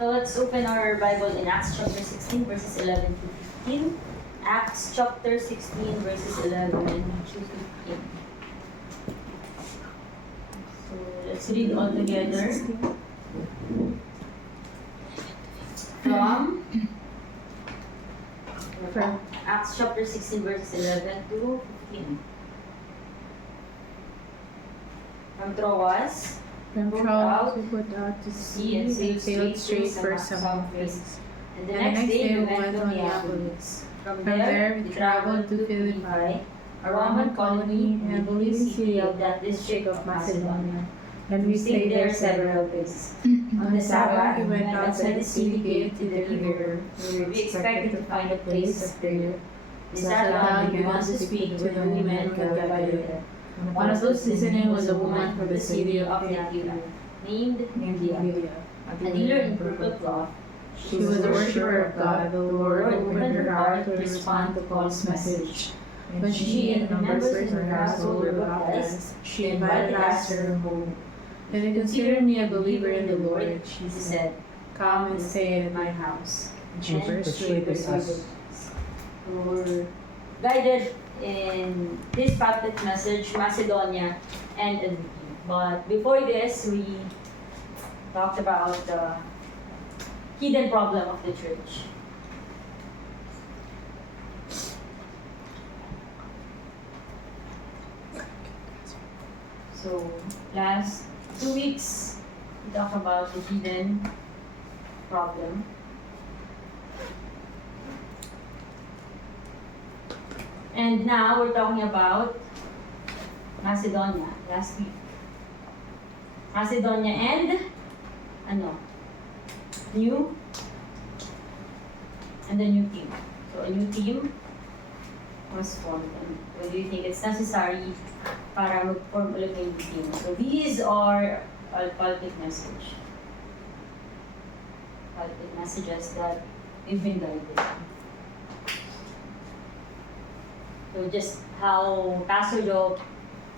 So let's open our Bible in Acts chapter 16, verses 11 to 15. Acts chapter 16, verses 11 to 15. So let's read all together. From Acts chapter 16, verses 11 to 15. From Troas, From Troas we put out to sea and sailed straight for Samothrace. and the next day we went to Neapolis. From there we traveled to Philippi, a Roman colony in the holy city of that district of Macedonia, and we stayed there several days. On the Sabbath, we went outside the city gate to the river, where we expected to find a place of prayer. We sat down and began to speak to the women gathered there. One of those listening was a woman from the city of Thyatira, named Lydia, a dealer in purple cloth. She was a worshiper of God. The Lord opened her heart to respond to Paul's message. When she and the members of her household were baptized, she invited us to her home. When they considered me a believer in the Lord, she said, "Come and stay at my house." And she persuaded us. We're guided in this Baptist message, Macedonia and Philippi. But before this, we talked about the hidden problem of the church. So, last 2 weeks, we talked about the hidden problem. And now we're talking about Macedonia last week. Macedonia and new and the new team. So a new team was formed. And whether you think it's necessary para mag-form ulit yung team. So these are all pulpit message. Pulpit messages that we've been guided. So just how Pastor Joe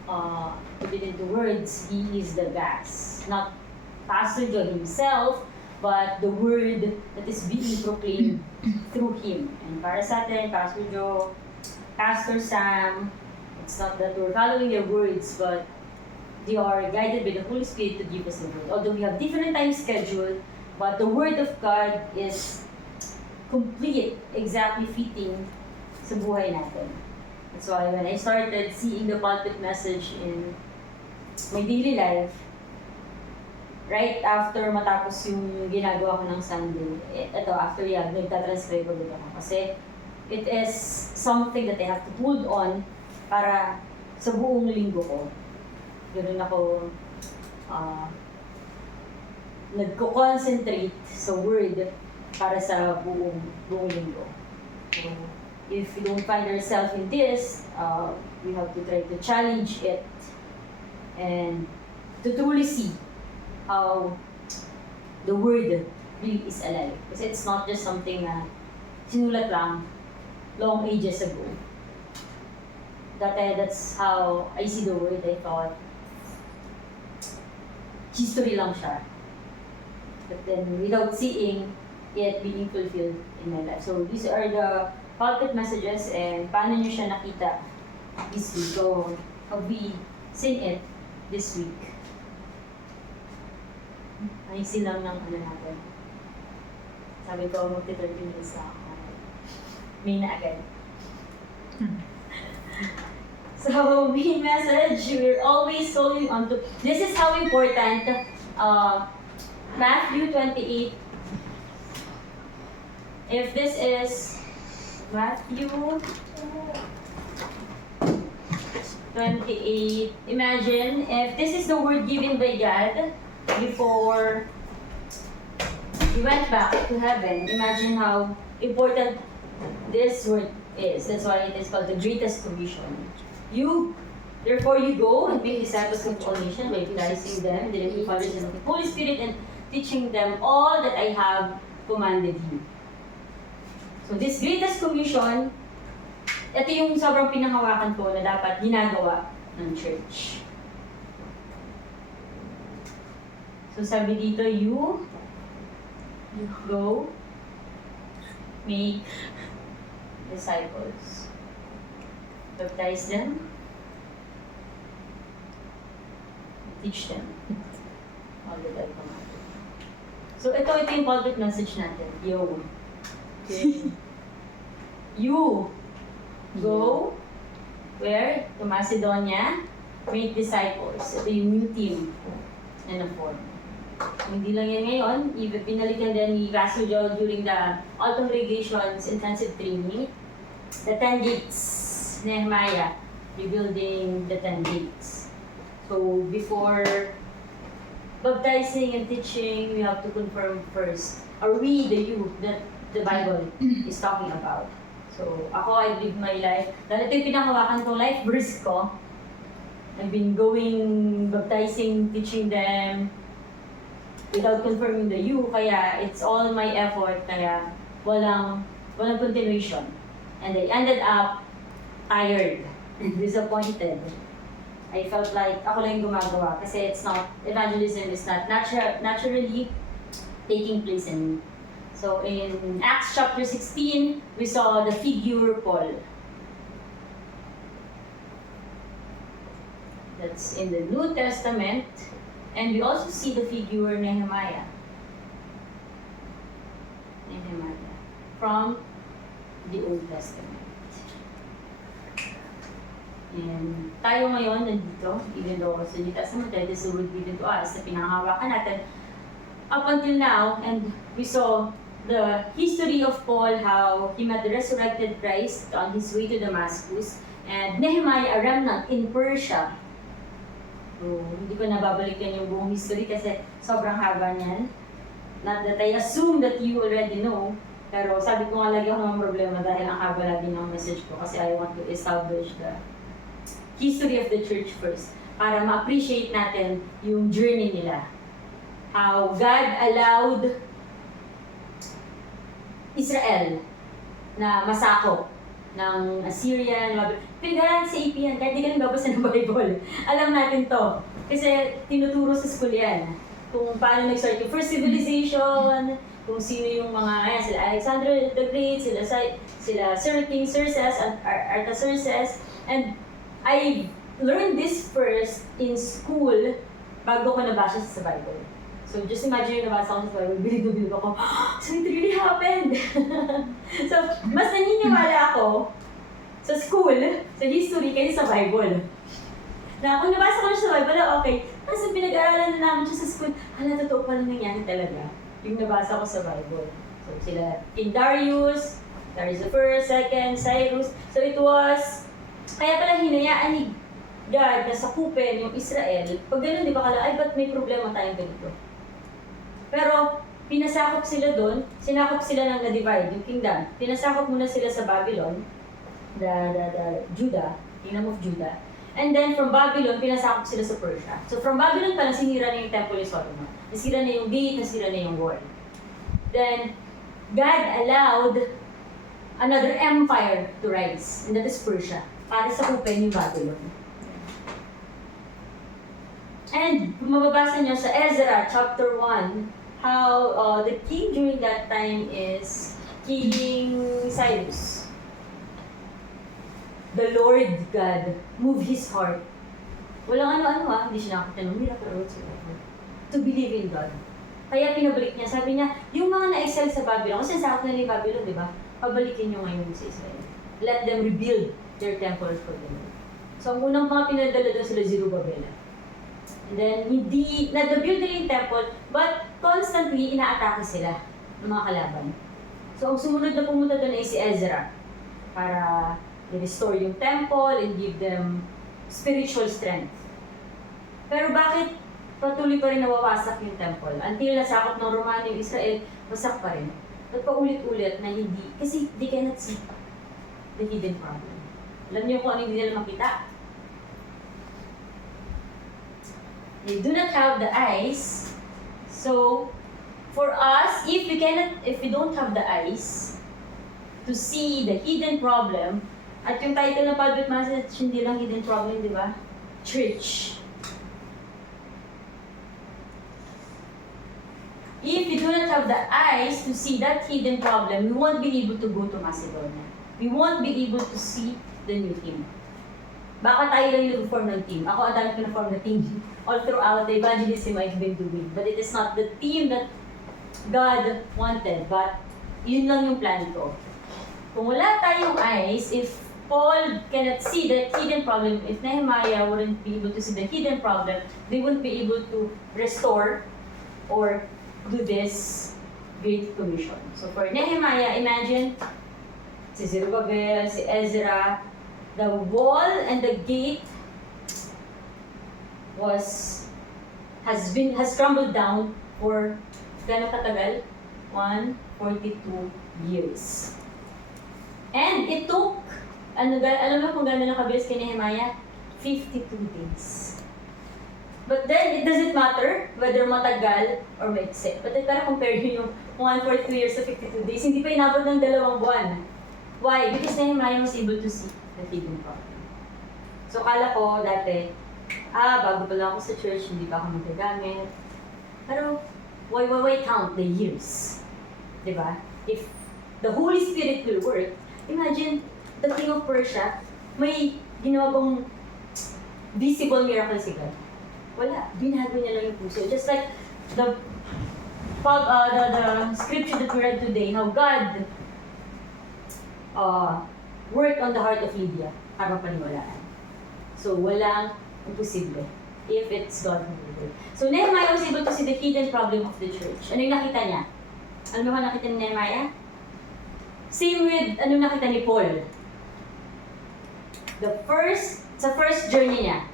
put it into words, he is the gas. Not Pastor Joe himself, but the word that is being proclaimed through him. And para sa atin, Pastor Joe, Pastor Sam, it's not that we're following their words, but they are guided by the Holy Spirit to give us the word. Although we have different time schedule, but the word of God is complete, exactly fitting sa buhay natin. That's why when I started seeing the pulpit message in my daily life, right after matapos yung ginagawa ko ng Sunday, after yan, nagtatranscribe ulit ako. Kasi it is something that I have to hold on para sa buong linggo ko. Ganun ako nagko-concentrate sa word para sa buong linggo. So, if we don't find ourselves in this, we have to try to challenge it and to truly see how the word really is alive. Kasi it's not just something na sinulat lang long ages ago. That's how I see the word. I thought history lang siya. But then without seeing it being fulfilled in my life. So these are the pulpit messages, and paano nyo siya nakita this week? So, have we seen it this week? Ayusin lang ng natin. Sabi ko, magti-30 minutes na ako. May na agad. So, main message, we're always holding on to, this is how important Matthew 28. If this is Matthew 28. Imagine if this is the word given by God before He went back to heaven. Imagine how important this word is. That's why it is called the greatest commission. Therefore you go and make disciples of all nations, baptizing them in the name of the Father and of the Holy Spirit, and teaching them all that I have commanded you. So this greatest commission, ito yung sobrang pinanghawakan ko na dapat ginagawa ng church. So sabi dito, you Go, make disciples. Baptize them, teach them all that I've commanded. So ito yung pulpit message natin. Yo. You go where? To Macedonia, make disciples. Ito yung new team na na-form. Hindi lang yan ngayon, even pinalikan din ni Pastor Joe during the Autumn Legations Intensive Training, the 10 gates, Nehemiah, rebuilding the 10 gates. So before baptizing and teaching, we have to confirm first, are we the you that the Bible is talking about? So ako, I live my life, dahil ito yung pinakawakan kong life verse ko. I've been going, baptizing, teaching them, without confirming the you, kaya it's all my effort, kaya walang continuation. And I ended up tired and disappointed. I felt like ako lang yung gumagawa kasi it's not, evangelism is not naturally taking place in me. So in Acts chapter 16, we saw the figure Paul. That's in the New Testament. And we also see the figure Nehemiah. Nehemiah from the Old Testament. And tayo ngayon nandito, even though salita sa mga is the word given to us, na pinanghawakan natin up until now, and we saw the history of Paul, how he met the resurrected Christ on his way to Damascus, and Nehemiah, a remnant in Persia. So, hindi ko nababalikan yung buong history kasi sobrang haba niyan. Not that I assume that you already know, pero sabi ko nga lagi ako ng problema dahil ang haba lagi ng message ko kasi I want to establish the history of the church first para ma-appreciate natin yung journey nila. How God allowed Israel na masakop ng Assyrian, pinag-aralan sa AP yan, kahit di ka lang babasa ng Bible. Alam natin to. Kasi tinuturo sa school yan. Kung paano nag-start yung first civilization, kung sino yung mga, ayan, sila Alexander the Great, sila Sir King Xerxes, Artaxerxes, and I learned this first in school bago ko nabasa sa Bible. So just imagine yung nabasa ko sa Bible, bilig ako, so it really happened. So mas naniniwala ako sa school, sa history, kaysa sa Bible. Na kung nabasa ko na sa Bible, okay. Tapos pinag-aralan na namin siya sa school, totoo pala nangyari talaga yung nabasa ko sa Bible. So sila, King Darius the first, second, Cyrus. So it was, kaya pala hinayaan ni God na sakupin yung Israel. Pag ganun, di ba kala, ay ba't may problema tayong ganito? Pero pinasakop sila doon, sinakop sila ng na-divide, yung kingdom. Pinasakop muna sila sa Babylon, the Judah, kingdom of Judah. And then from Babylon, pinasakop sila sa Persia. So from Babylon pa, nasira na yung temple ni Solomon. Nasira na yung gate, nasira na yung wall. Then, God allowed another empire to rise, and that is Persia, para sakupin yung Babylon. And kung mababasa nyo sa Ezra chapter 1, how the king during that time is King Cyrus. The Lord God moved his heart. Walang ano-ano hindi siya nakakita ng miracle or whatsoever. To believe in God. Kaya pinabalik niya, sabi niya, yung mga na-excel sa Babylon, kasi sakop na yung Babylon, di ba? Pabalikin nyo ngayon sa Israel. Let them rebuild their temples for the Lord. So ang unang mga pinadala doon sila Zerubbabel. And then, hindi, na-build nila yung temple, but constantly, inaatake sila ng mga kalaban. So, ang sumunod na pumunta doon ay si Ezra para i-restore yung temple and give them spiritual strength. Pero bakit patuloy pa rin nawawasak yung temple? Until nasakop ng Romano yung Israel, wasak pa rin. At paulit-ulit na hindi, kasi they cannot see the hidden problem. Alam niyo kung ano hindi nila makita? They do not have the eyes. So, for us, if we don't have the eyes to see the hidden problem, at yung title ng pulpit message, hindi lang hidden problem, di ba? Church. If we do not have the eyes to see that hidden problem, we won't be able to go to Macedonia. We won't be able to see the new team. Baka tayo lang yung form ng team. Ako, ang dami ko na form na team all throughout the evangelism I've been doing. But it is not the team that God wanted. But yun lang yung plan ko. Kung wala tayong eyes, if Paul cannot see the hidden problem, if Nehemiah wouldn't be able to see the hidden problem, they wouldn't be able to restore or do this Great Commission. So for Nehemiah, imagine si Zerubbabel, si Ezra, the wall and the gate has crumbled down for gano'ng katagal? 142 years. And it took, alam mo kung gano'n nakabilis kay Nehemiah? 52 days. But then, it doesn't matter whether matagal or maikse. But then, para compare nyo yung 142 years to 52 days, hindi pa inabot ng 2 buwan. Why? Because Nehemiah was able to see the hidden problem. So, kala ko dati, bago pa lang ako sa church, hindi pa ako magagamit. Pero, why count the years? Diba? If the Holy Spirit will work, imagine, the King of Persia, may ginawa bang visible miracle si God? Wala. Binago niya lang yung puso. Just like the scripture that we read today, how God worked on the heart of Lydia para paniwalaan. So, walang imposible if it's God who will work. So, Nehemiah was able to see the hidden problem of the church. Ano yung nakita niya? Ano ba nakita ni Nehemiah? Same with ano nakita ni Paul. Sa first journey niya,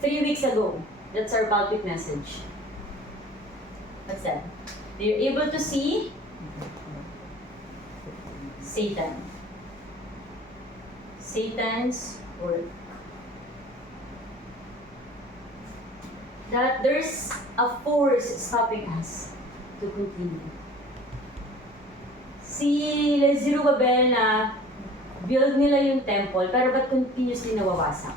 3 weeks ago, that's our pulpit message. What's that? They're able to see Satan. Satan's work. That there's a force stopping us to continue. Si Zerubbabel na build nila yung temple, pero ba't continuously nawawasak?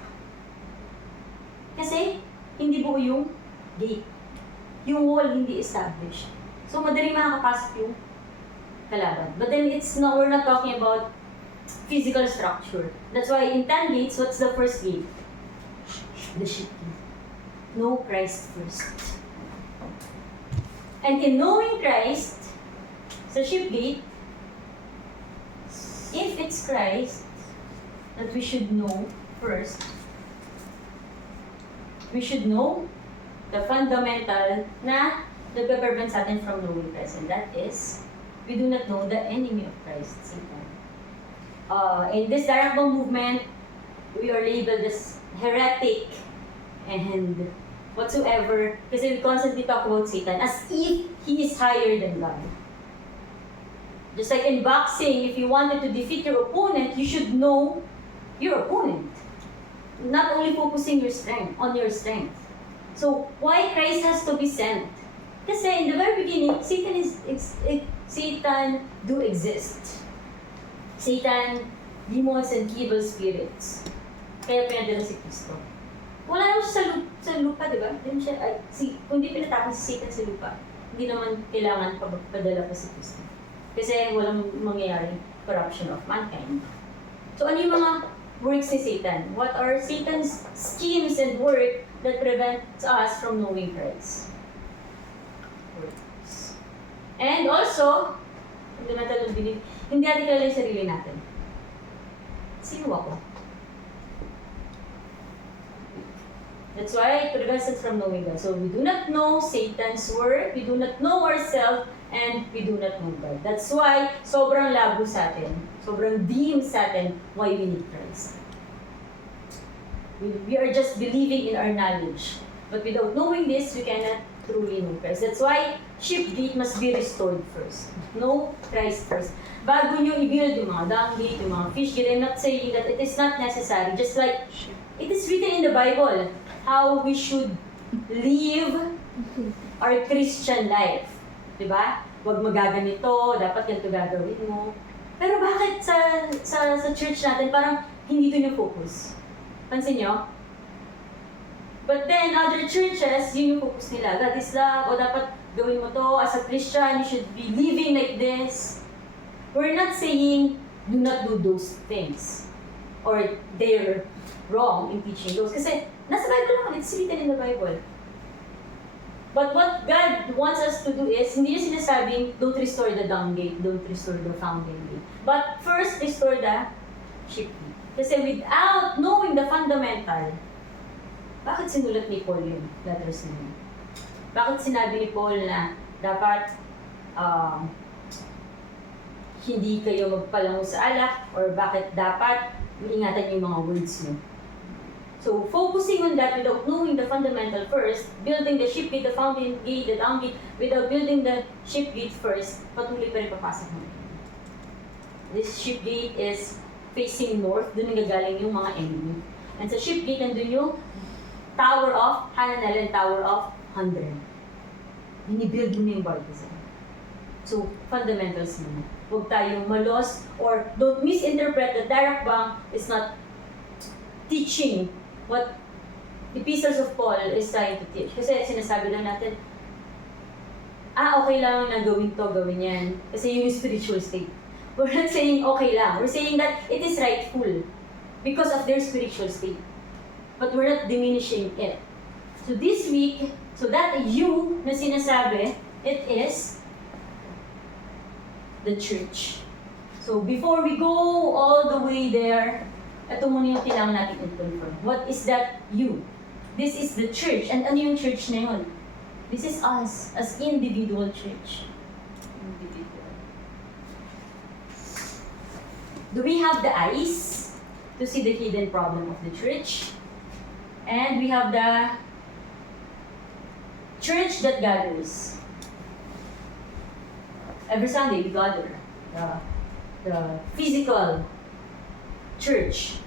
Kasi hindi buo yung gate. Yung wall hindi established. So madaling makakapasok yung kalaban. But then we're not talking about physical structure. That's why in 10 gates, what's the first gate? The sheep gate. Know Christ first. And in knowing Christ, sa sheep gate, if it's Christ that we should know first, we should know the fundamental na nagpe-prevent sa atin from knowing Christ. And that is, we do not know the enemy of Christ, Satan. In this Darabang movement, we are labeled as heretic and whatsoever, kasi we constantly talk about Satan as if he is higher than God. Just like in boxing, if you wanted to defeat your opponent, you should know your opponent. Not only focusing on your strength. So, why Christ has to be sent? Kasi in the very beginning, Satan do exist. Satan, demons, and evil spirits. Kaya pinadala si Kristo. Wala naman siya sa lupa, di ba? Kung di pinatapos si Satan sa lupa, hindi naman kailangan padala pa si Kristo. Kasi walang mangyayaring corruption of mankind. So ano yung mga works ni Satan? What are Satan's schemes and work that prevents us from knowing Christ? Works. And also, fundamental belief, hindi natin kilala yung sarili natin. Sino ako? That's why it prevents us from knowing God. So we do not know Satan's work, we do not know ourselves, and we do not know God. That's why sobrang labo sa atin, sobrang dim sa atin why we need Christ. We are just believing in our knowledge. But without knowing this, we cannot truly know Christ. That's why sheep gate must be restored first. Know Christ first. Bago nyo i-build yung mga dung gate, yung mga fish gate, I'm not saying that it is not necessary. Just like it is written in the Bible, how we should live our Christian life. Diba? Huwag magaganito, dapat ganito gagawin mo. Pero bakit sa church natin parang hindi doon yung focus? Pansin nyo? But then, other churches, yun yung focus nila. God is love, o dapat gawin mo to, as a Christian, you should be living like this. We're not saying, do not do those things. Or they're wrong in teaching those. Kasi, nasa Bible naman, it's written in the Bible. But what God wants us to do is, hindi niya sinasabing, don't restore the dung gate, don't restore the fountain gate. But first, restore the sheep gate. Kasi without knowing the fundamental, bakit sinulat ni Paul yung letters na yun? Bakit sinabi ni Paul na dapat hindi kayo magpalango sa alak, or bakit dapat iingatan yung mga words mo? So, focusing on that without knowing the fundamental first, building the sheep gate, the fountain gate, the dung gate, without building the sheep gate first, patuloy pa rin papasok mo. This sheep gate is facing north, dun nagagaling yung mga enemy. And sa sheep gate, nandun yung Tower of Hananel and Tower of Hundred. Binibuild mo yung baptism. So, fundamentals mo. Huwag tayong malos or don't misinterpret that Darakbang is not teaching what the epistles of Paul is trying to teach. Kasi sinasabi lang natin, okay lang na gawin to, gawin yan. Kasi yun yung spiritual state. We're not saying okay lang. We're saying that it is rightful because of their spiritual state. But we're not diminishing it. So this week, so that you na sinasabi, it is the church. So before we go all the way there, ito muna yung kailangan natin i-confirm. What is that you? This is the church. And ano yung church na yun? This is us as individual church. Individual. Do we have the eyes to see the hidden problem of the church? And we have the church that gathers. Every Sunday we gather. The physical church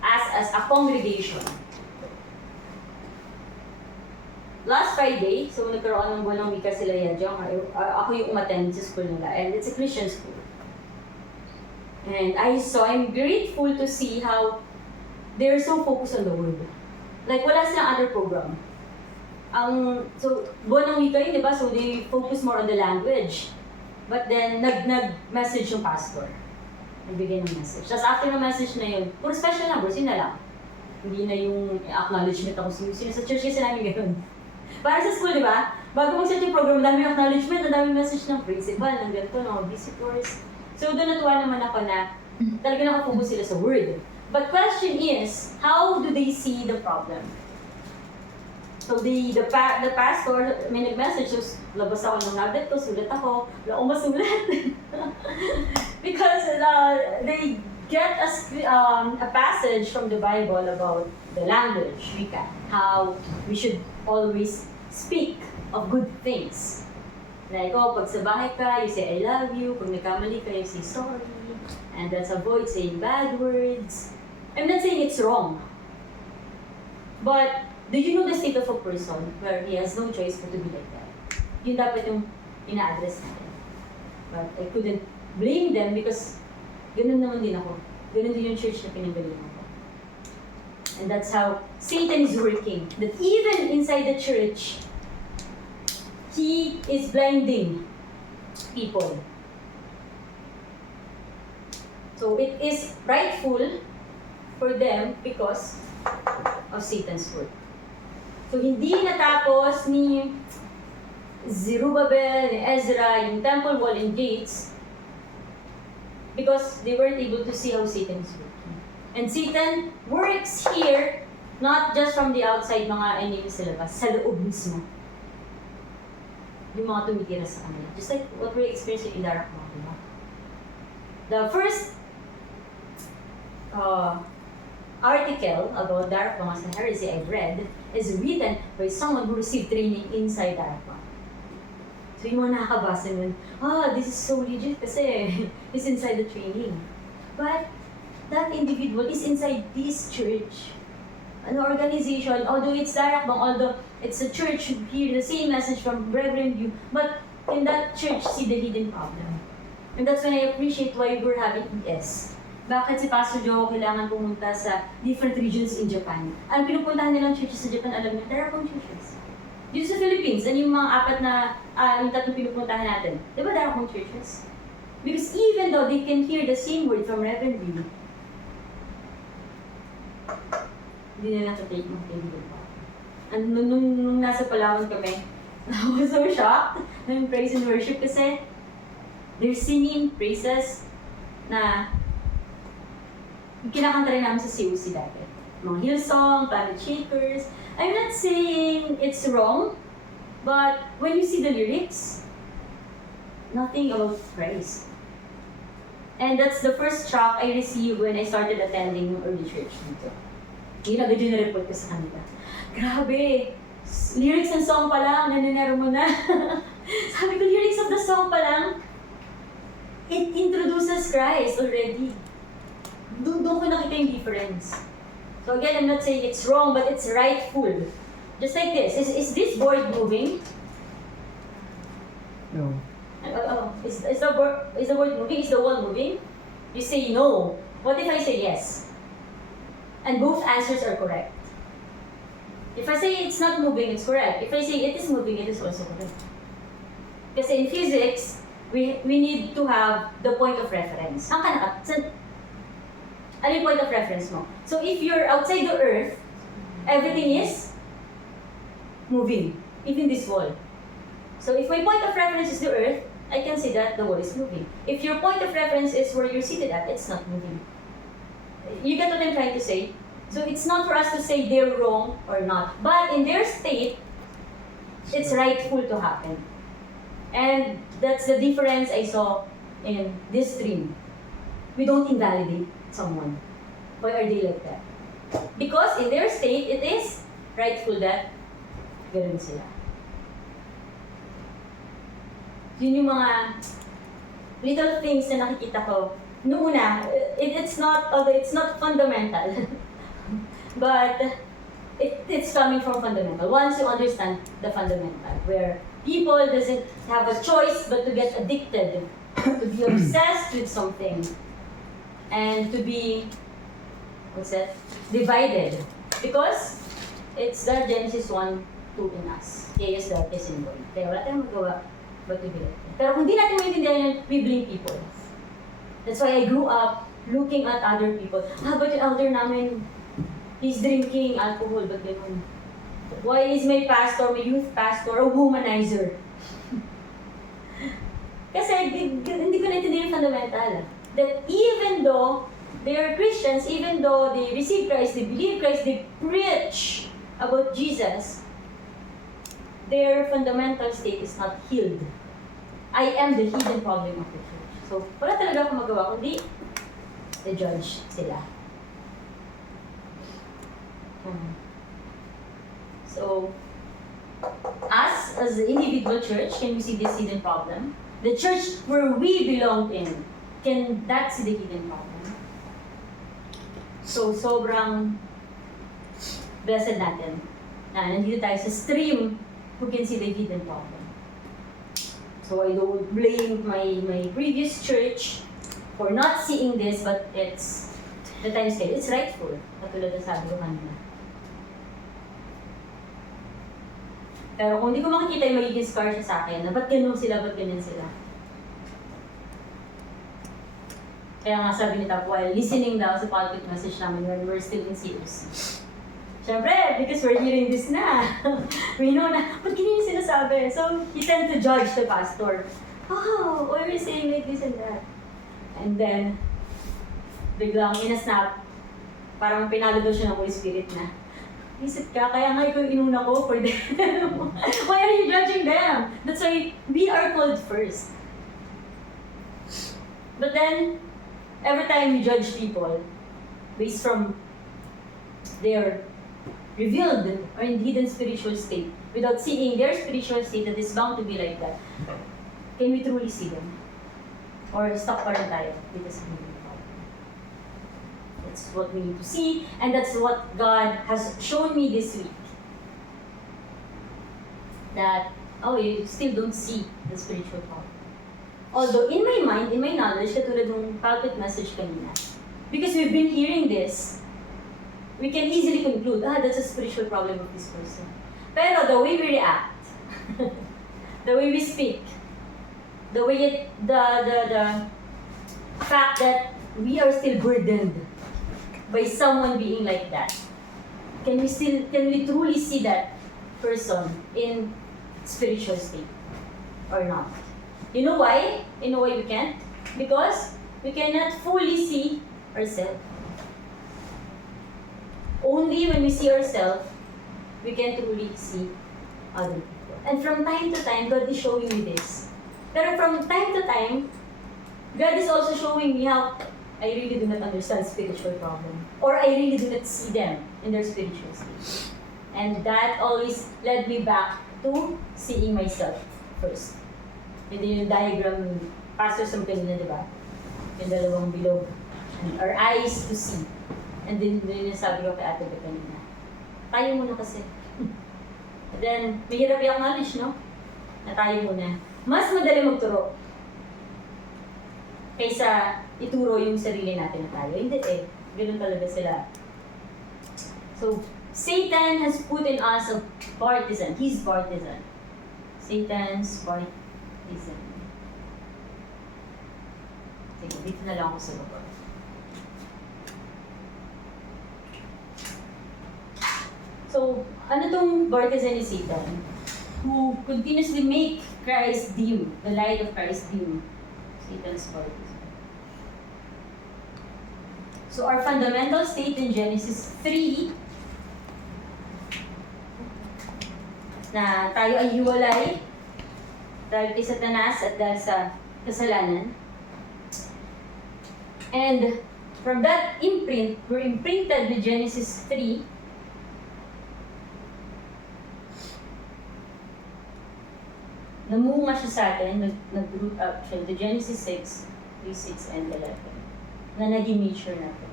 as a congregation. Last Friday, so nagkaroon ng buwan ng wika sila Yadjong, ako yung umattend sa school nila, and it's a Christian school. And I'm grateful to see how they're so focused on the word. Like, wala silang other program. So, buwan ng wika yun, di ba? So, they focus more on the language. But then, nag-message yung pastor. Nagbigay ng message. Tapos after ng message na yun, puro special numbers, yun na lang. Hindi na yung acknowledgement ako sino sa church kasi namin ganun. Para sa school, di ba? Bago mag-set yung program, dami acknowledgement, ang dami message ng principal, ng ganito, ng visitors. So, doon natuwa naman ako na talaga nakafocus sila sa word. But question is, how do they see the problem? So the pastor, may nag-message, so labas ako ng nugget ko, sulat ako, wala akong masulat. Because they get a passage from the Bible about the language, wika, how we should always speak of good things. Like, pag sa bahay ka, you say, I love you. Pag nagkamali ka, you say, sorry. And let's avoid saying bad words. I'm not saying it's wrong. But, do you know the state of a person where he has no choice but to be like that? Yun dapat yung ina-address natin. But I couldn't blame them because ganun naman din ako. Ganun din yung church na pinanggalingan ko. And that's how Satan is working. That even inside the church, he is blinding people. So it is rightful for them because of Satan's work. So hindi natapos ni Zerubbabel, ni Ezra, yung temple wall and gates because they weren't able to see how Satan is working. And Satan works here not just from the outside, mga enemies sa labas, sa loob mismo. Yung mga tumitira sa kanila. Just like what we experienced in Darakbang, diba? The first article about Darakbang as a heresy I've read is written by someone who received training inside Darakbang. So yung mga nakakabasa nun, this is so legit kasi he's inside the training. But that individual is inside this church. An organization, although it's Darakbang, although it's a church, hear the same message from Reverend Yu, but in that church, see the hidden problem. And that's when I appreciate why we're having ES. Bakit si Pastor Joe kailangan pumunta sa different regions in Japan? Ang pinupuntahan nilang churches sa Japan, alam niyo, Darakbang churches. Dito sa Philippines, ano yung mga apat na, yung tatlong pinupuntahan natin? Di ba dark churches? Because even though they can hear the same word from Reverend Lee, hindi nila natutake ng kaibigan pa. And nung nasa Palawan kami, I was so shocked nung praise and worship kasi they're singing praises na kinakanta rin namin sa COC dati. Mga Hillsong, Planet Shakers. I'm not saying it's wrong, but when you see the lyrics, nothing about Christ. And that's the first shock I received when I started attending early church dito. Yun agad yung na-report ko sa kanila. Grabe! Lyrics ng song pa lang, naninero mo na. Sabi ko, lyrics of the song pa lang, it introduces Christ already. Doon ko nakita yung difference. So again, I'm not saying it's wrong, but it's rightful. Just like this. Is this board moving? No. Is the board moving? Is the wall moving? You say no. What if I say yes? And both answers are correct. If I say it's not moving, it's correct. If I say it is moving, it is also correct. Because in physics, we need to have the point of reference. Ano yung point of reference mo? So if you're outside the earth, everything is moving, even this wall. So if my point of reference is the earth, I can say that the wall is moving. If your point of reference is where you're seated at, it's not moving. You get what I'm trying to say? So it's not for us to say they're wrong or not. But in their state, it's rightful to happen. And that's the difference I saw in this stream. We don't invalidate someone. Why are they like that? Because in their state, it is rightful that ganun sila. Yun yung mga little things na nakikita ko. Noong una, although it's not fundamental, but it's coming from fundamental. Once you understand the fundamental, where people doesn't have a choice but to get addicted, to be obsessed with something, and to be, divided. Because it's the Genesis 1:2 in us. Chaos that is in God. Kaya wala tayong magawa but to be like that. Pero kung di natin maintindihan yun, we blame people. That's why I grew up looking at other people. But yung elder namin, he's drinking alcohol, but ganun. Why is my pastor, my youth pastor, a womanizer? Kasi hindi ko naintindihan yung fundamental. That even though they are Christians, even though they receive Christ, they believe Christ, they preach about Jesus, their fundamental state is not healed. I am the hidden problem of the church. So, wala talaga akong magawa, kundi i-judge sila. So, us as the individual church, can we see this hidden problem? The church where we belong in, can that see the hidden problem? So, sobrang blessed natin na nandito tayo sa stream who can see the hidden problem. So, I don't blame my previous church for not seeing this, but it's the time scale. It's rightful, katulad na sabi ko kanina. Pero kung hindi ko makikita yung magiging scar siya sa akin, na ba't ganun sila, ba't ganyan sila? Kaya nga sabi ni Tap, while listening daw sa pulpit message namin when we're still in COC. Siyempre, because we're hearing this na. We know na, ba't ganyan yung sinasabi? So, you tend to judge the pastor. Oh, why are you saying like this and that? And then, biglang inasnap, parang pinalo daw siya ng Holy Spirit na, isip ka, kaya nga ikaw inuna ko for them. Why are you judging them? That's why we are called first. But then, every time we judge people, based from their revealed or in hidden spiritual state, without seeing their spiritual state that is bound to be like that, can we truly see them? Or stuck pa rin tayo because of hidden problem? That's what we need to see, and that's what God has shown me this week. That, oh, you still don't see the spiritual problem. Although in my mind, in my knowledge, katulad ng pulpit message kanina, because we've been hearing this, we can easily conclude, that's a spiritual problem of this person. Pero the way we react, the way we speak, the way the fact that we are still burdened by someone being like that, can we truly see that person in spiritual state or not? You know why? You know why we can't? Because we cannot fully see ourselves. Only when we see ourselves, we can truly see other people. And from time to time, God is showing me this. Pero from time to time, God is also showing me how I really do not understand spiritual problem. Or I really do not see them in their spiritual state. And that always led me back to seeing myself first. Hindi yung diagram ni Pastor Sam kanina, di ba? Yung dalawang bilog. And our eyes to see. And then yung sabi ko kay Ate Beth kanina. Tayo muna kasi. And then, mahirap i-acknowledge, no? Na tayo muna. Mas madali magturo kaysa ituro yung sarili natin na tayo. Hindi eh. Ganun talaga sila. So, Satan has put in us a partisan. He's partisan. Satan's partisan. Sige, dito na lang ako sa baba. So, ano tong partisan ni Satan? Who continuously make Christ dim, the light of Christ dim. Satan's partisan. So, our fundamental state in Genesis 3, na tayo ay hiwalay dahil kay Satanas at dahil sa kasalanan. And from that imprint, we're imprinted with Genesis 3. Namunga siya sa atin, nag-root up siya to Genesis 6, 3, 6, and 11, na naging nature natin.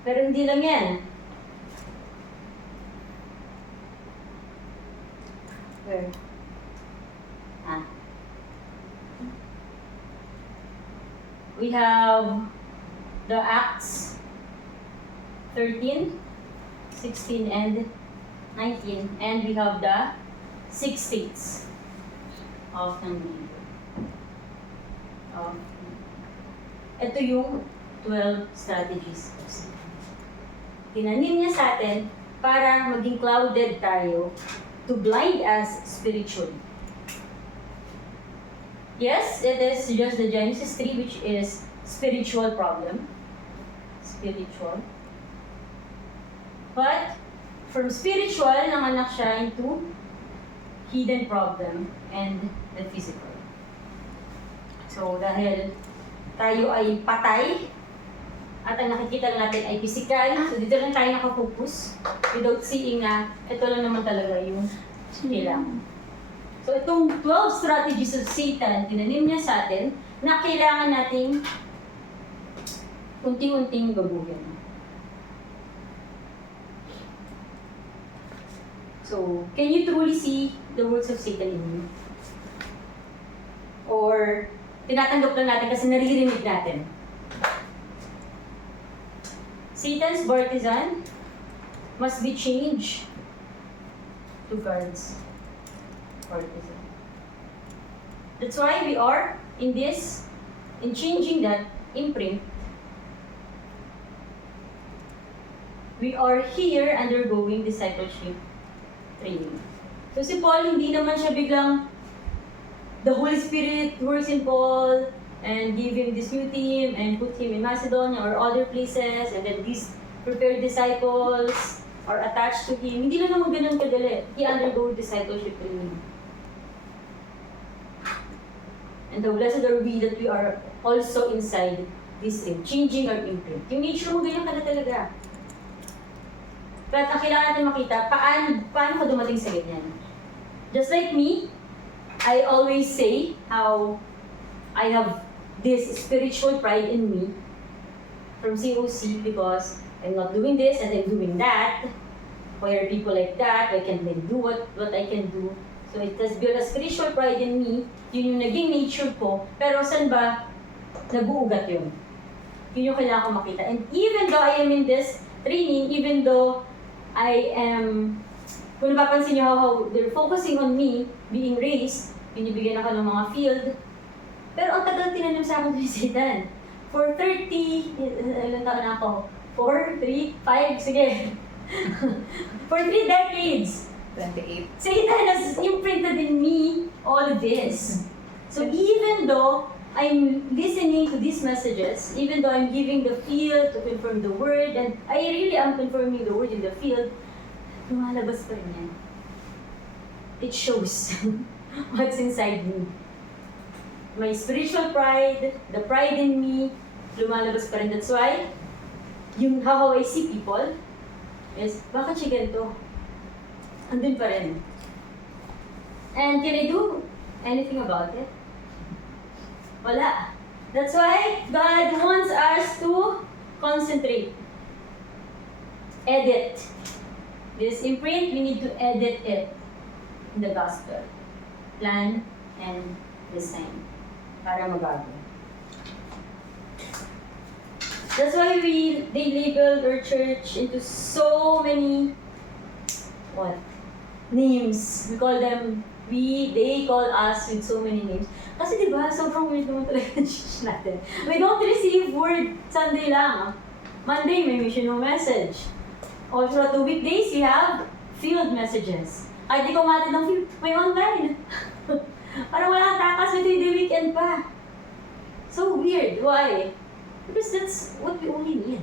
Pero hindi lang yan. Where? We have the Acts 13, 16, and 19, and we have the 6 states of the believer. Ito yung 12 strategies of Satan. Tinanim niya sa atin para maging clouded tayo, to blind us spiritually. Yes, it is just the Genesis 3, which is spiritual problem. Spiritual. But, from spiritual, nanganak siya into hidden problem and the physical. So, dahil tayo ay patay, at ang nakikita lang natin ay physical, so dito lang tayo nakafocus without seeing na ito lang naman talaga yung kailangan. So, itong 12 strategies of Satan, tinanim niya sa atin na kailangan nating unting-unting baguhin. So, can you truly see the works of Satan in you? Or, tinatanggap lang natin kasi naririnig natin? Satan's partisan must be changed to God's partisan. That's why we are in changing that imprint. We are here undergoing discipleship training. So si Paul, hindi naman siya biglang the Holy Spirit works in Paul and give him this new team and put him in Macedonia or other places, and then these prepared disciples are attached to him. Hindi lang naman ganun kadali. He undergo discipleship training. And the blessed are we that we are also inside this thing, changing our imprint. Yung nature mo ganyan ka na talaga. But ang kailangan natin makita, paano ka dumating sa ganyan? Just like me, I always say how I have this spiritual pride in me from COC because I'm not doing this and I'm doing that. Why are people like that? Why can't they do what I can do? So it has built a spiritual pride in me. Yun yung naging nature ko. Pero saan ba nag-uugat yun? Yun yung kailangan ko makita. And even though I am in this training, even though I am Kung napapansin niyo how they're focusing on me being raised, binibigyan ako ng mga field. Pero ang tagal tinanim sa akin ni Satan. For 30, ilan taon na ako? 4, 3, 5, sige. For 3 decades. 28. Satan has imprinted in me all this. So even though I'm listening to these messages, even though I'm giving the field to confirm the word, and I really am confirming the word in the field, lumalabas pa rin yan. It shows what's inside me. My spiritual pride, the pride in me, lumalabas pa rin. That's why, yung how I see people is, bakit siya ganito? Andun pa rin. And can I do anything about it? Wala. That's why God wants us to concentrate. Edit. This imprint, we need to edit it in the gospel. Plan and design. Para mabago. That's why they labeled our church into so many names. We call them, they call us with so many names. Kasi diba, sobrang weird naman talaga ng church natin. We don't receive word Sunday lang. Monday, may missional message. All throughout the weekdays, we have field messages. Kahit di ko matid ng field, may online. Parang wala kang takas, may 3-day weekend pa. So weird. Why? Because that's what we only need.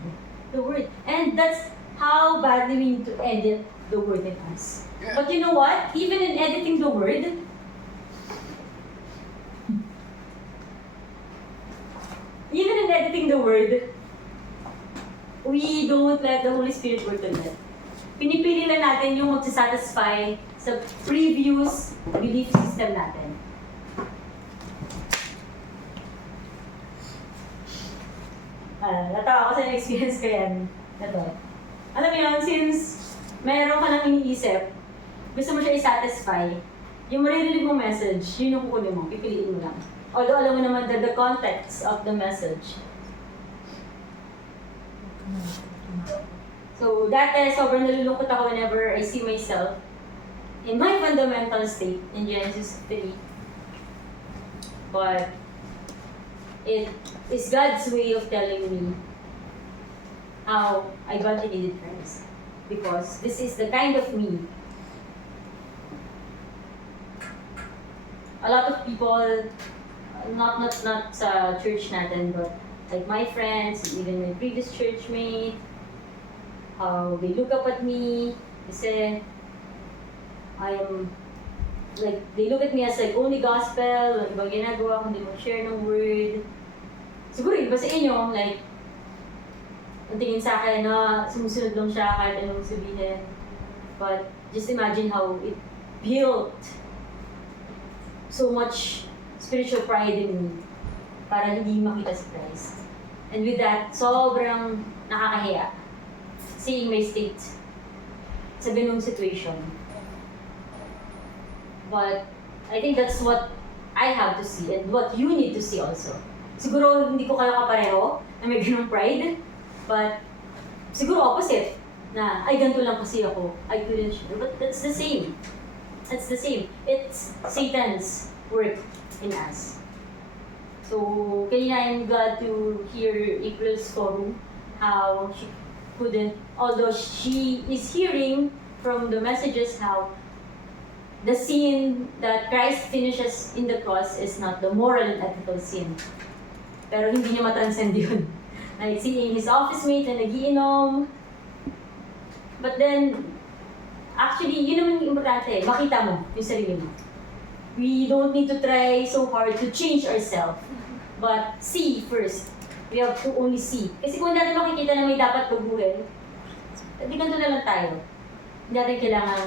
The word. And that's how badly we need to edit the word in us. But you know what? Even in editing the word, we don't let the Holy Spirit work on it. Pinipili lang natin yung magsasatisfy sa previous belief system natin. Natawa ko sa experience ko yan. Ito. Alam mo yun, since meron ka nang iniisip, gusto mo siya i-satisfy, yung maririnig mo message, yun yung kukunin mo, pipiliin mo lang. Although alam mo naman the context of the message. So, dati, sobrang nalulungkot ako whenever I see myself in my fundamental state in Genesis 3. But, it is God's way of telling me how I badly needed Christ. Because this is the kind of me. A lot of people, not sa church natin, but like my friends, even my previous church mate, how they look up at me, kasi I am, like, they look at me as like only gospel, like ibang ginagawa, kundi mag-share ng word. Siguro iba sa inyo, like, ang tingin sa akin na sumusunod lang siya kahit anong sabihin. But just imagine how it built so much spiritual pride in me para hindi makita si Christ. And with that, sobrang nakakahiya seeing my state sa ganung situation. But I think that's what I have to see and what you need to see also. Siguro hindi ko kayo kapareho na may ganung pride, but siguro opposite na ay ganito lang kasi ako, I couldn't share. But that's the same. That's the same. It's Satan's work in us. So, kanina I'm glad to hear April's forum, how she couldn't, although she is hearing from the messages how the sin that Christ finishes in the cross is not the moral and ethical sin. Pero hindi niya matranscend yun. Like seeing his office mate na nagiinom. But then, actually, yun naman yung importante, makita mo yung sarili mo. We don't need to try so hard to change ourselves, but see first. We have to only see. Kasi kung natin makikita na may dapat baguhin, hindi ganito na lang tayo. Hindi natin kailangan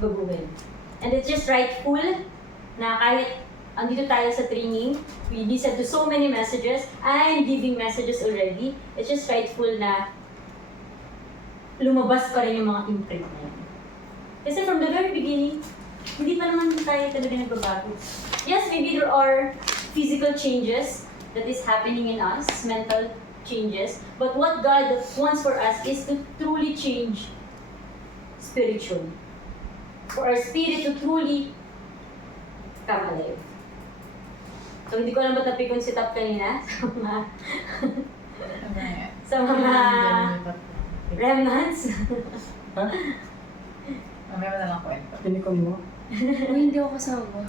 baguhin. And it's just rightful na kahit andito tayo sa training, we listen to so many messages, I'm giving messages already, it's just rightful na lumabas pa rin yung mga imprint na yun. Kasi from the very beginning, hindi pa naman tayo talaga nagbabago. Yes, maybe there are physical changes that is happening in us, mental changes, but what God wants for us is to truly change spiritually. For our spirit to truly come alive. So, hindi ko alam ba't napikon si Tap kanina sa mga remnants. Mamaya mo na lang kwento. Pinikon mo? Uy, hindi ako kasama.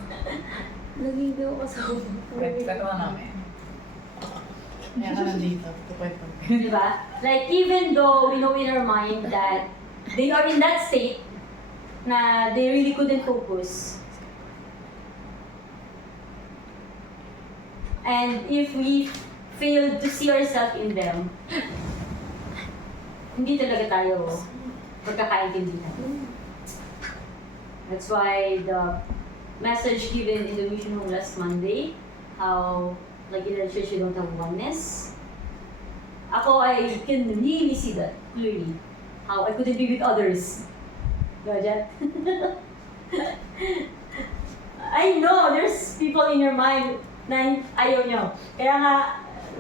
Lagi hindi ako kasama. Kwento mo namin. Kaya ka nandito. Kwento. Diba? Like, even though we know in our mind that they are in that state na they really couldn't focus. And if we fail to see ourselves in them, hindi talaga tayo magkakaintindihan. That's why the message given in the mission home last Monday, how like in our church you don't have oneness. Ako, I can really see that clearly. How I couldn't be with others. Diba, Jet? I know there's people in your mind na ayaw nyo. Kaya nga,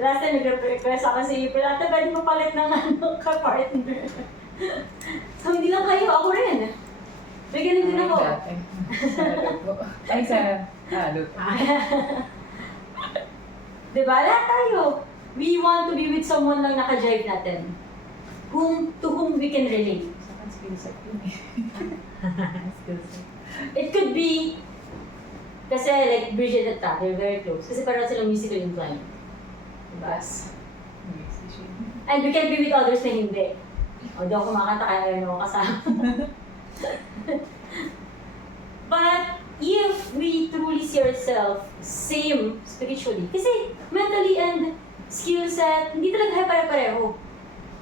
last time nag-request ako sa April, ate, pwede mo palit ng ka-partner. So, hindi lang kayo, ako rin. May ganun din ako. Ay, sa luto. Diba? Lahat tayo. We want to be with someone lang naka-drive natin. To whom we can relate. It could be, kasi like Bridget at Ta, they're very close. Kasi parang silang musical inclined. Diba? And we can be with others na hindi. O, di ako kumakanta kaya ano kasama. But if we truly see ourselves same spiritually, kasi mentally and skill set, hindi talaga pare-pareho.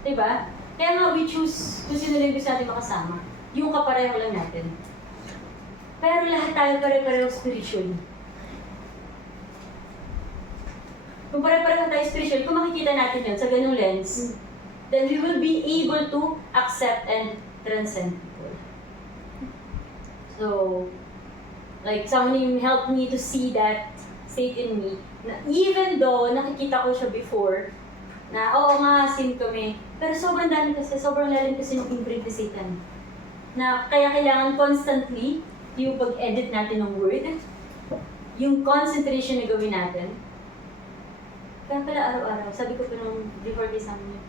Diba? Kaya nga we choose kung sino lang gusto natin makasama. Yung kapareho lang natin. Pero lahat tayo pare-pareho spiritually. Kung pare-pareho tayo spiritually, kung makikita natin yun sa ganung lens, then we will be able to accept and transcend people. So, like someone helped me to see that state in me, na even though nakikita ko siya before, na oo nga, sin kami, pero sobrang dami kasi, sobrang lalim kasi yung imprint ni Satan. Na kaya kailangan constantly yung pag-edit natin ng word, yung concentration na gawin natin. Kaya pala araw-araw, sabi ko pa nung before this namin,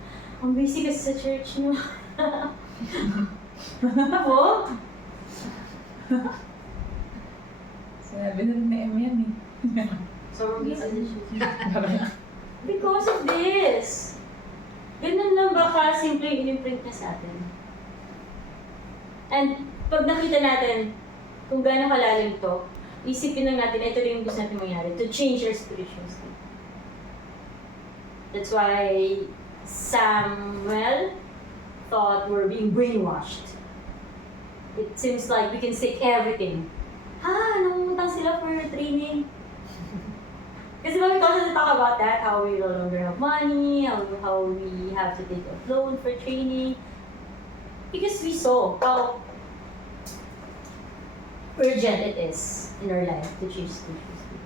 ang busy kasi sa church, no? Ako? Sinabi na rin ni Em yan eh. Sobrang busy sa church. Because of this. Ganun lang ba ka-simple yung in-imprint niya sa atin. And pag nakita natin kung gaano kalalim to, isipin lang natin, ito rin yung gusto natin mangyari, to change our spiritual state. That's why Samuel thought we're being brainwashed. It seems like we can take everything. Nangungutang sila for training. Kasi we constantly talk about that, how we no longer have money, how we have to take a loan for training. Because we saw how urgent it is in our life to change spiritual state.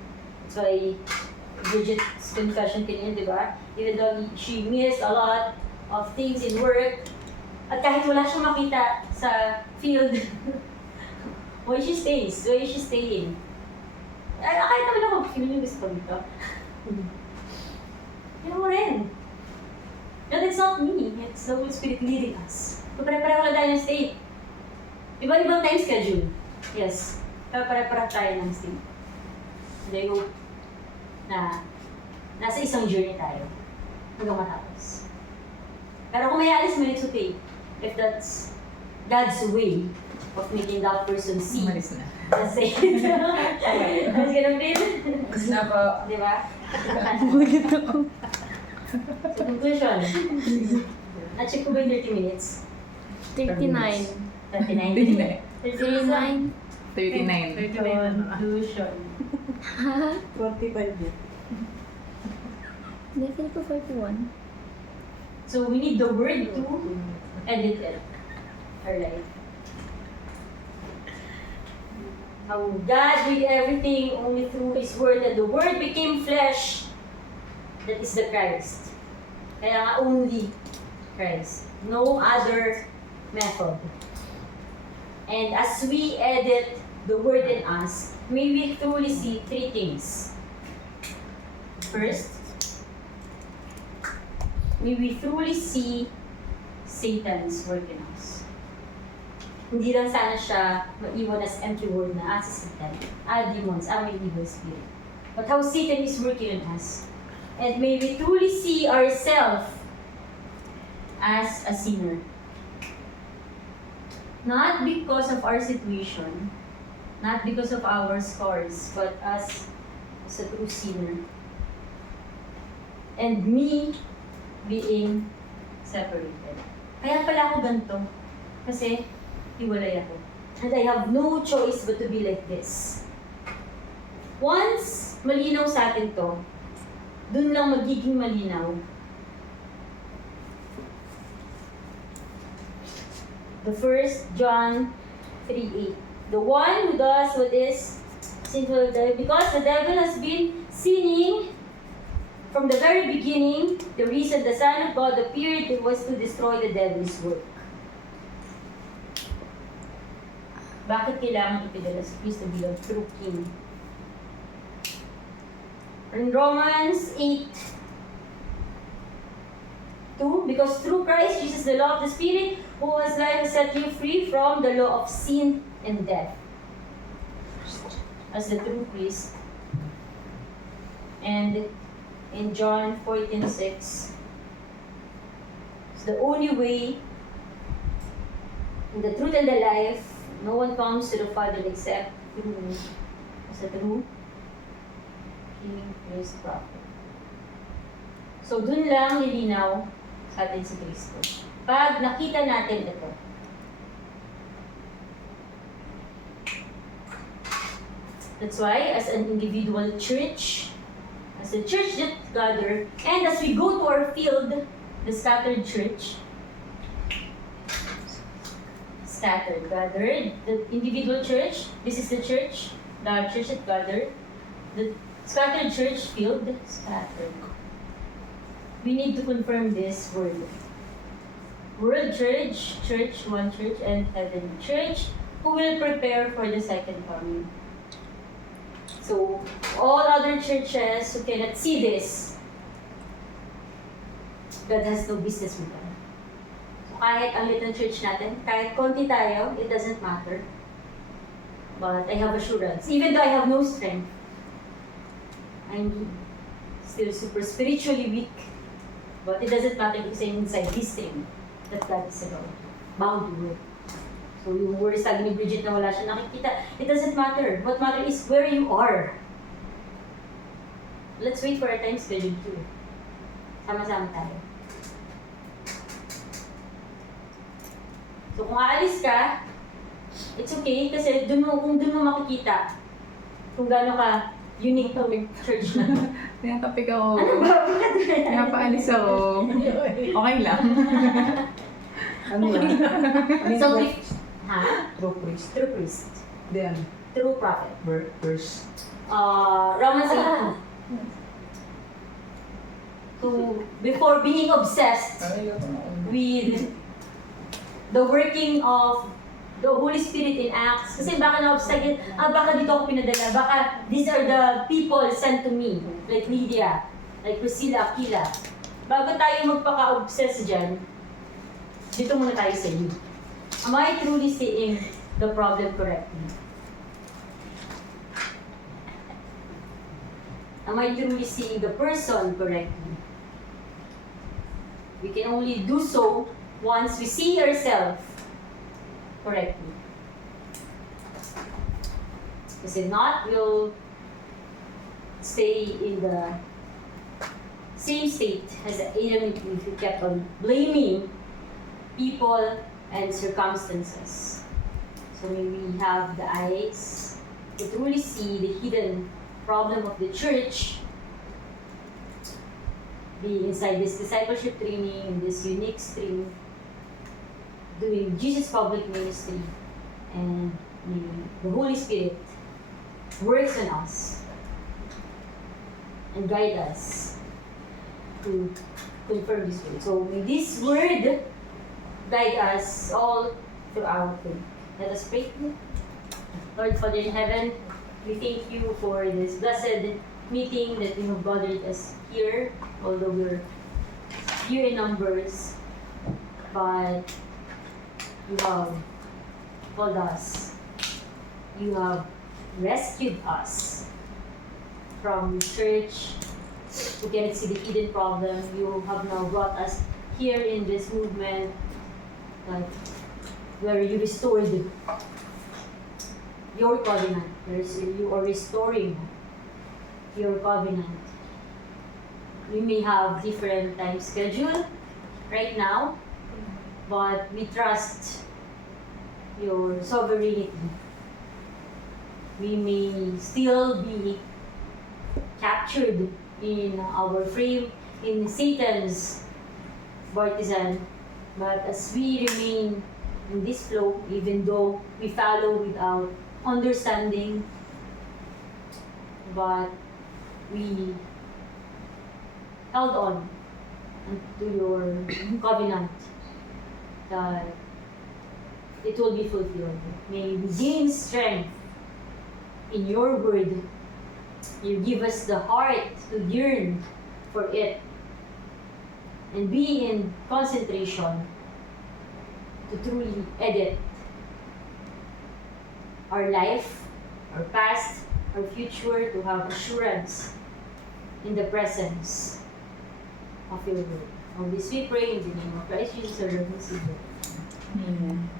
That's why Bridget's confession kanina, di ba? Even though she missed a lot of things in work, at kahit wala siyang makita sa field, why she stays? Why is she staying? Kahit naman ako, sino yung gusto ko dito? Yun mo rin. But it's not me, it's the Holy Spirit leading us. Pare-pareho lang tayo ng state. Iba-ibang time schedule. Yes. Pero pare-pareho tayo ng state. And I hope na nasa isang journey tayo hanggang matapos. Pero kung may alis mo, it's okay. If that's God's way of making that person see Umalis na. the same. Mas ganun din. Kasi na po. Di ba? Bakit ako? So, conclusion. Na-check ko ba yung 30 minutes? 39. 39? 39. 39. Conclusion. 45 yun. Hindi, feel ko 41. So, we need the word to edit it. Our life. How God did everything only through His Word, and the Word became flesh. That is the Christ. Kaya nga, only Christ. No other method. And as we edit the word in us, may we truly see three things. First, may we truly see Satan's work in us. Hindi lang sana siya maiwan as empty word na si Satan, demons, may evil spirit. But how Satan is working in us. And may we truly see ourselves as a sinner. Not because of our situation, not because of our scars, but as a true sinner. And me being separated. Kaya pala ako ganito. Kasi hiwalay ako. And I have no choice but to be like this. Once malinaw sa atin to, dun lang magiging malinaw. The first John 3:8. The one who does what is sinful, because the devil has been sinning from the very beginning. The reason the Son of God appeared was to destroy the devil's work. Bakit kailangan ipidala si Kristo bilang true king? In Romans 8:2, because through Christ Jesus, the law of the Spirit, who was life, has set you free from the law of sin and death. As the true priest. And in John 14:6, it's the only way, in the truth and the life, no one comes to the Father except through me, as a true king, priest, prophet. So dun lang nilinaw sa atin si Kristo. Pag nakita natin ito, that's why as an individual church, as a church that gather, and as we go to our field, the scattered church, scattered, gathered, the individual church, this is the church, the church that gathered, the scattered church, field, scattered. We need to confirm this word. World church, church, one church, and heavenly church, who will prepare for the second coming. So, all other churches who cannot see this, God has no business with them. So, kahit ang little church natin, kahit konti tayo, it doesn't matter. But I have assurance, even though I have no strength, I'm still super spiritually weak, but it doesn't matter because I'm inside this thing that God is bound with. So yung words sabi ni Bridget na wala siya nakikita, it doesn't matter. What matters is where you are. Let's wait for our time schedule too. Sama-sama tayo. So kung aalis ka, it's okay kasi kung dun mo makikita kung gaano ka unique to church na. Tinatapik ako. Ano ba? Pinapaalis ako. Okay lang. Ano yan? So, Ano True priest. True priest. Then, True prophet. verse. Romans 8. So, before being obsessed with the working of the Holy Spirit in Acts, kasi baka na-obsessed, baka dito ako pinadala, baka these are the people sent to me, like Lydia, like Priscilla, Aquila. Bago tayo magpaka-obsess dyan, dito muna tayo sa you. Am I truly seeing the problem correctly? Am I truly seeing the person correctly? We can only do so once we see ourselves correctly. Because if not, we'll stay in the same state as Adam and Eve, who kept on blaming people and circumstances. So may we have the eyes to truly see the hidden problem of the church, be inside this discipleship training, in this unique stream, doing Jesus' public ministry, and the Holy Spirit works on us and guide us to confirm this word. So may this word guide us all throughout the week. Let us pray. Lord Father in heaven, we thank you for this blessed meeting that you have gathered us here, although we're few in numbers, but you have called us. You have rescued us from church who cannot see the hidden problem. You have now brought us here in this movement that where you restored your covenant. You are restoring your covenant. We may have different time schedule right now, but we trust your sovereignty. We may still be captured in our frame, in Satan's partisan, but as we remain in this flow, even though we follow without understanding, but we held on to your covenant that it will be fulfilled. May we gain strength in your word. You give us the heart to yearn for it and be in concentration to truly edit our life, our past, our future, to have assurance in the presence of your word. On this we pray in the name of Christ Jesus, our Lord and Savior. Amen.